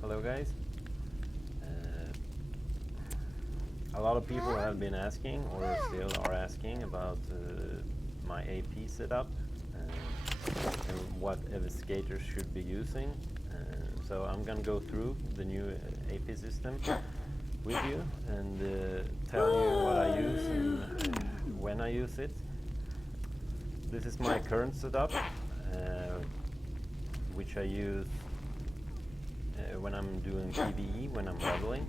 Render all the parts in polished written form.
Hello guys. A lot of people have been asking, or still are asking, about my AP setup and what Eviscerators should be using. So I'm gonna go through the new AP system with you and tell you what I use and when I use it. This is my current setup, which I use when I'm doing PvE, when I'm leveling.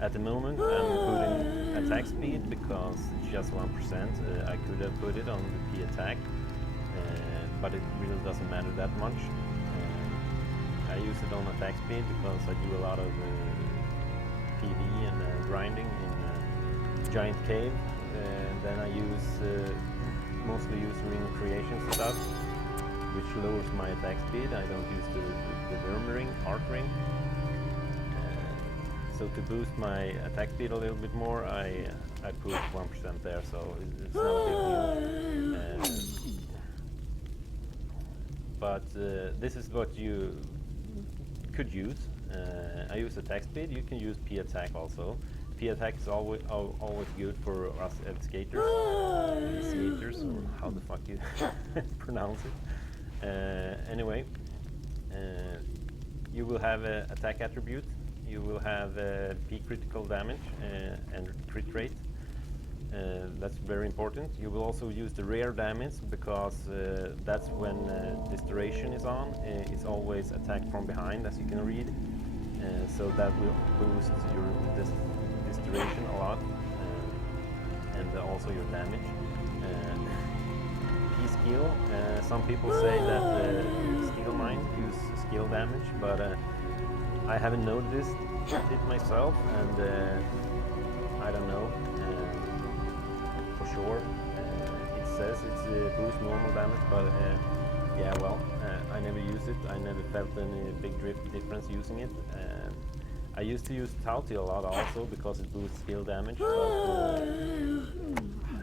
At the moment I'm putting attack speed because it's just 1%. I could have put it on the P attack, but it really doesn't matter that much. I use it on attack speed because I do a lot of PvE and grinding in Giant Cave. Then I mostly use ring creation stuff, which lowers my attack speed. I don't use the worm ring, heart ring. So to boost my attack speed a little bit more, I put 1% there, so it's not a big deal. But this is what you could use. I use attack speed. You can use P attack also. P attack is always good for us Eviscerators, or how the fuck you pronounce it. Anyway, you will have an attack attribute. You will have P critical damage and crit rate. That's very important. You will also use the rare damage because that's when this duration is on. It's always attack from behind, as you can read. So that will boost your this duration a lot, and also your damage. P skill. Some people say that skill mine use skill damage, but I haven't noticed it myself, and I don't know for sure. It says it's boost normal damage, but yeah, well, I never use it. I never felt any big difference using it. I used to use Tauti a lot also because it boosts skill damage, but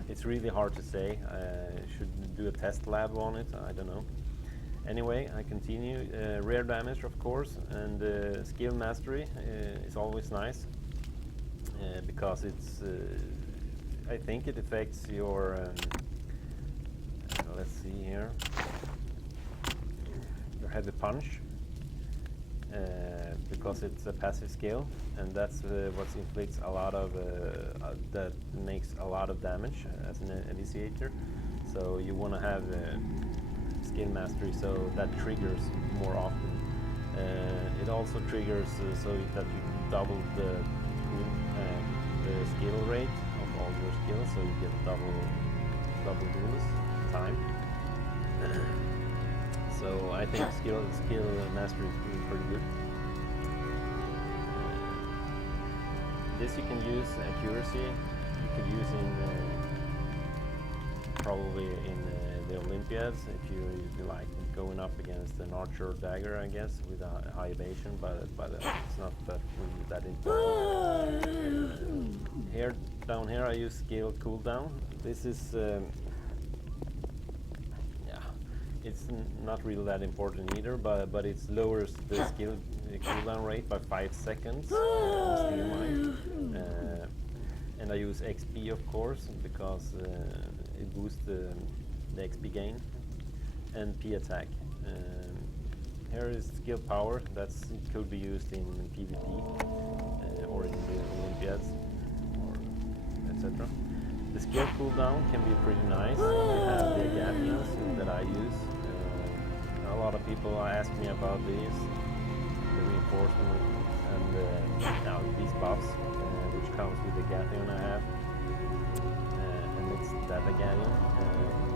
it's really hard to say. I should do a test lab on it, I don't know. Anyway, I continue. Rare damage, of course, and skill mastery is always nice because it's. I think it affects your. Let's see here. Your heavy punch, because it's a passive skill, and that's what inflicts a lot of. That makes a lot of damage as an Eviscerator. So you want to have. Skill mastery, so that triggers more often. It also triggers so that you can double the skill rate of all your skills, so you get double bonus time. So I think skill mastery is pretty good. This you can use accuracy. You could use in probably in the Olympiads, if you like going up against an archer dagger, I guess, with a high evasion, but it's not that important. Down here I use skill cooldown. This is yeah, it's not really that important either, but it lowers the skill cooldown rate by 5 seconds on skill mine. And I use XP, of course, because it boosts the XP gain, and P attack. Here is skill power. It could be used in PvP or in the Olympiads, or etc. The skill cooldown can be pretty nice. We have the Agapians that I use. A lot of people ask me about these, the reinforcement, and now these buffs, which comes with the Agapian I have. And it's that Agapian.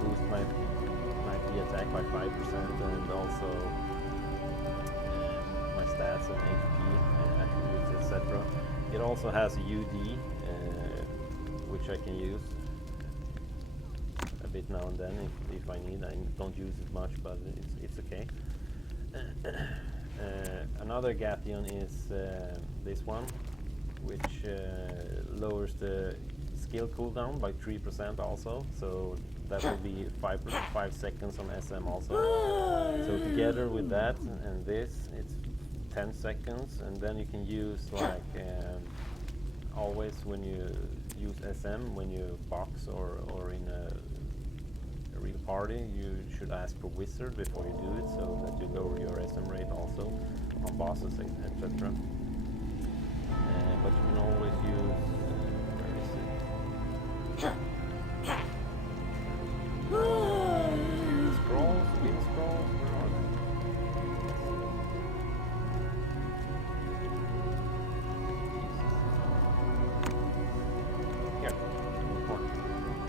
Boost my P attack by 5%, and also my stats and HP attributes, etc. It also has a UD, which I can use a bit now and then if I need. I don't use it much, but it's okay. Another Gathion is this one, which lowers the skill cooldown by 3% also, so that will be 5 seconds on SM also. So together with that and this, it's 10 seconds, and then you can use like always when you use SM, when you box or in a real party, you should ask for wizard before you do it, so that you lower your SM rate also on bosses, etc. But you can always use where is it? Scrolls, wheel scrolls, where are they?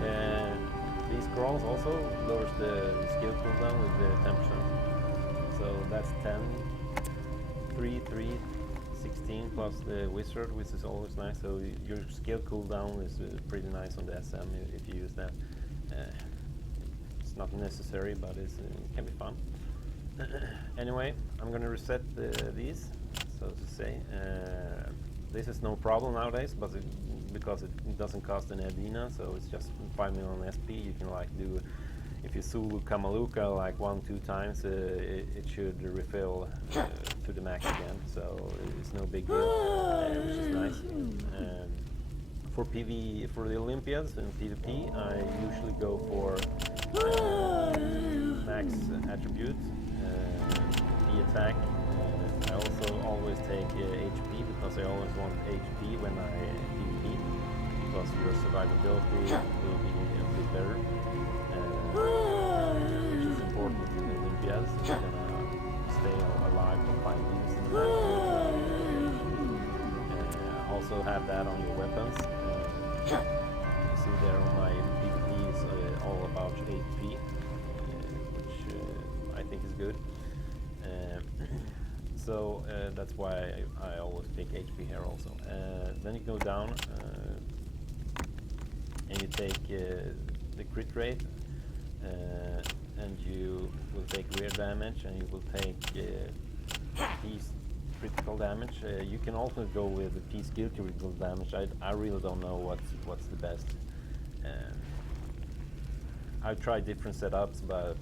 Here, these scrolls also lowers the skill cooldown with the 10%. So that's 10, 3, 3, 16 plus the wizard, which is always nice. So your skill cooldown is pretty nice on the SM if you use that. It's not necessary, but it can be fun. Anyway, I'm gonna reset these, so to say. This is no problem nowadays, but because it doesn't cost an Adina, so it's just 5 million SP. You can like do, if you Zulu Kamaluka like 1-2 times, it should refill to the max again. So it's no big deal, which is nice. For PV, for the Olympiads and PvP, I usually go for max attribute, P attack. I also always take HP because I always want HP when I PvP, because your survivability will be a bit better, which is important in the Olympiads. You're gonna stay alive for 5 minutes in the match. Also have that on your weapons. You see there on my PvP is all about HP, which I think is good. So that's why I always pick HP here also. Then you go down and you take the crit rate, and you will take rear damage, and you will take piece critical damage. You can also go with the P skill critical damage. I really don't know what's the best. I've tried different setups, but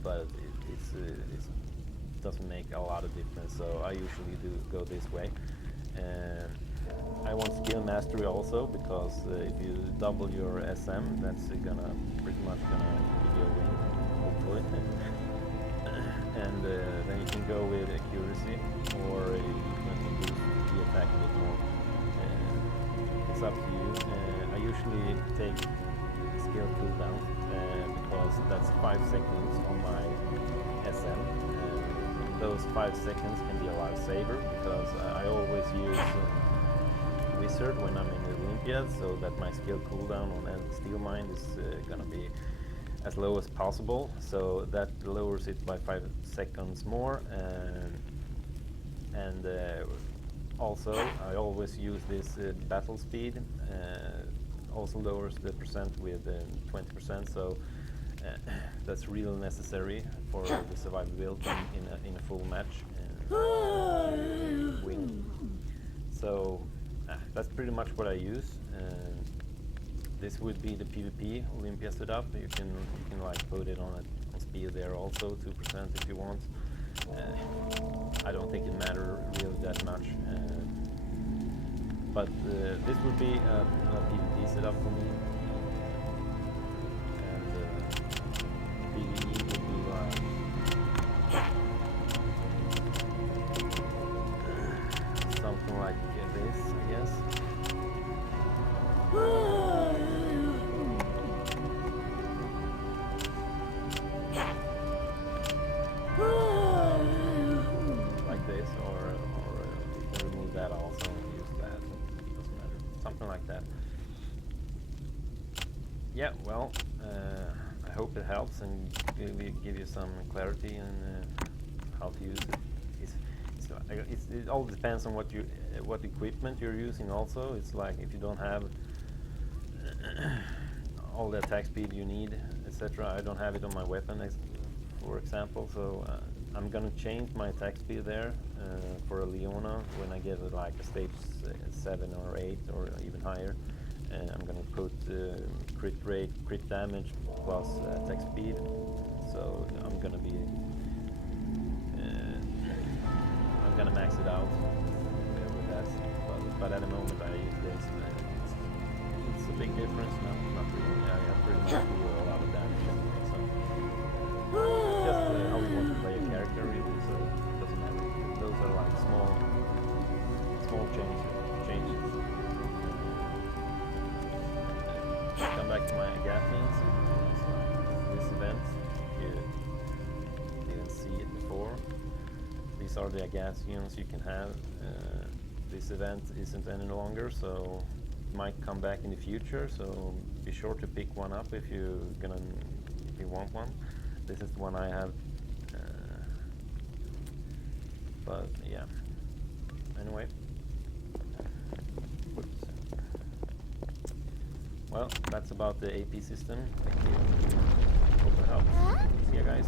it doesn't make a lot of difference. So I usually do go this way. I want skill mastery also, because if you double your SM, that's gonna pretty much gonna give you a win, hopefully. And then you can go with accuracy, or you can boost the attack a bit more. It's up to you. I usually take skill cooldown because that's 5 seconds on my SM. Those 5 seconds can be a lifesaver, because I always use wizard when I'm in the Olympiad, so that my skill cooldown on steel mine is gonna be as low as possible. So that lowers it by 5 seconds more, and also I always use this battle speed. Also lowers the percent with 20%. So that's really necessary for the survivability in a full match win. So that's pretty much what I use. This would be the PvP Olympia setup. You can like put it on speed there also, 2% if you want. I don't think it matters really that much. But this would be a PvP setup for me. PvE would be like something like this, I guess. Like this, or you can remove that also and use that. It doesn't matter. Something like that. Yeah, well, I hope it helps and give you some clarity in how to use it. It all depends on what equipment you're using. Also, it's like if you don't have all the attack speed you need, etc. I don't have it on my weapon, for example. So I'm gonna change my attack speed there for a Leona when I get like a stage 7 or 8 or even higher. I'm gonna put crit rate, crit damage plus attack speed. So I'm gonna gonna max it out with that, but at the moment I use this. It's a big difference. No, not really. I pretty much do a lot of damage anyway, so just how you want to play a character really. So it doesn't matter. Those are like small changes. Come back to my Gatlings. This event, if you didn't see it before, these are the Agassians you can have. This event isn't any longer, so it might come back in the future. So be sure to pick one up if you want one. This is the one I have. But yeah. Anyway. Well, that's about the AP system. Thank you. Hope it helps. See you guys.